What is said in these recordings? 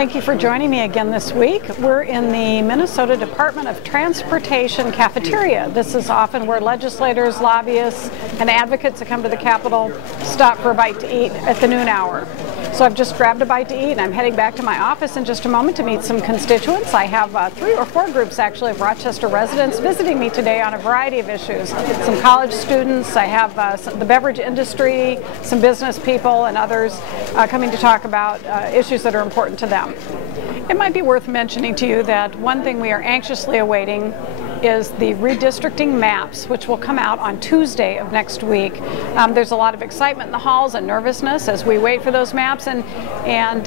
Thank you for joining me again this week. We're in the Minnesota Department of Transportation cafeteria. This is often where legislators, lobbyists, and advocates that come to the Capitol stop for a bite to eat at the noon hour. So I've just grabbed a bite to eat and I'm heading back to my office in just a moment to meet some constituents. I have 3 or 4 groups actually of Rochester residents visiting me today on a variety of issues. Some college students, I have the beverage industry, some business people and others coming to talk about issues that are important to them. It might be worth mentioning to you that one thing we are anxiously awaiting is the redistricting maps, which will come out on Tuesday of next week. There's a lot of excitement in the halls and nervousness as we wait for those maps, and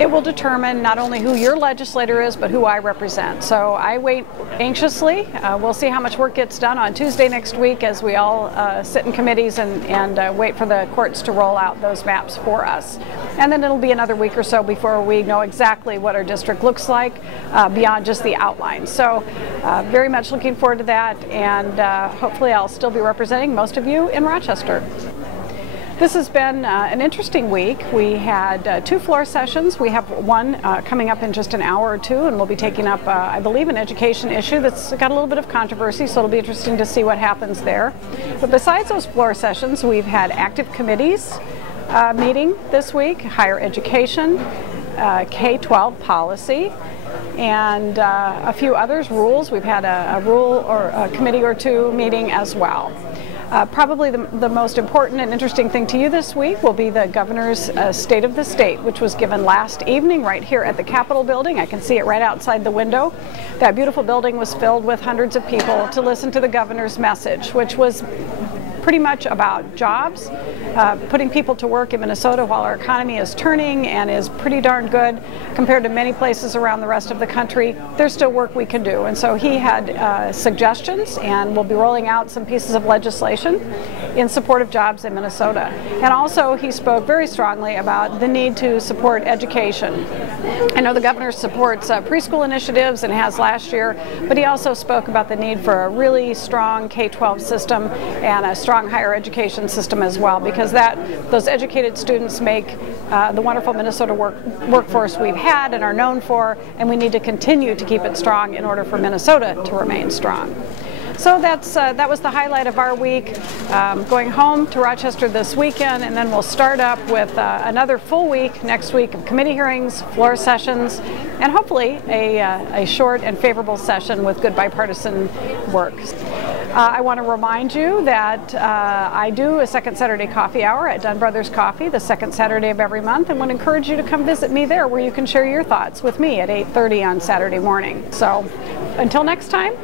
it will determine not only who your legislator is, but who I represent. So I wait anxiously. We'll see how much work gets done on Tuesday next week as we all sit in committees and wait for the courts to roll out those maps for us. And then it'll be another week or so before we know exactly what our district looks like beyond just the outline. So very much looking forward to that, and hopefully I'll still be representing most of you in Rochester. This has been an interesting week. We had 2 floor sessions. We have one coming up in just an hour or 2, and we'll be taking up, I believe, an education issue that's got a little bit of controversy, so it'll be interesting to see what happens there. But besides those floor sessions, we've had active committees meeting this week, higher education, K-12 policy, and a few others, rules. We've had a rule or a committee or 2 meeting as well. Probably the most important and interesting thing to you this week will be the governor's State of the State, which was given last evening right here at the Capitol building. I can see it right outside the window. That beautiful building was filled with hundreds of people to listen to the governor's message, which was pretty much about jobs, putting people to work in Minnesota while our economy is turning and is pretty darn good compared to many places around the rest of the country. There's still work we can do, and so he had suggestions, and we'll be rolling out some pieces of legislation in support of jobs in Minnesota. And also he spoke very strongly about the need to support education. I know the governor supports preschool initiatives and has last year, but he also spoke about the need for a really strong K-12 system and a strong higher education system as well, because those educated students make the wonderful Minnesota workforce we've had and are known for, and we need to continue to keep it strong in order for Minnesota to remain strong. So that was the highlight of our week. Going home to Rochester this weekend, and then we'll start up with another full week next week of committee hearings, floor sessions, and hopefully a short and favorable session with good bipartisan work. I want to remind you that I do a second Saturday coffee hour at Dunn Brothers Coffee the second Saturday of every month, and would encourage you to come visit me there, where you can share your thoughts with me at 8:30 on Saturday morning. So until next time,